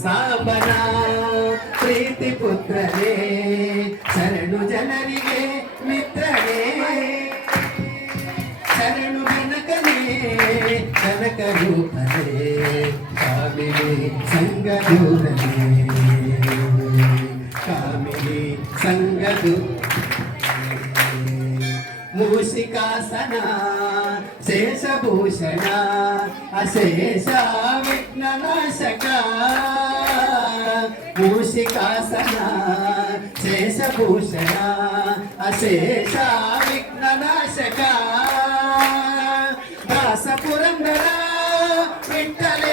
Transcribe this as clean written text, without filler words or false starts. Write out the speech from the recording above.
ಸಂಸಾಪನ ಪ್ರೀತಿ ಪುತ್ರನೇ ಶರಣು ಜನರಿಗೆ ಮಿತ್ರನೇ ಶರಣು ಜನಕನೇ ಜನಕ ರೂಪನೇ ಕಾಮಿನಿ ಸಂಗದೂರನೇ ಕಾಮಿನಿ ಸಂಗದು ಮೂಷಿಕಾಸನ ಶೇಷಭೂಷಣ ಅಶೇಷ ವಿಘ್ನನಾಶಕ ಮೂಷಿಕಾಸನ ಶೇಷಭೂಷಣ ಅಶೇಷ ವಿಘ್ನನಾಶಕ ದಾಸ ಪುರಂದರ ವಿಠ್ಠಲ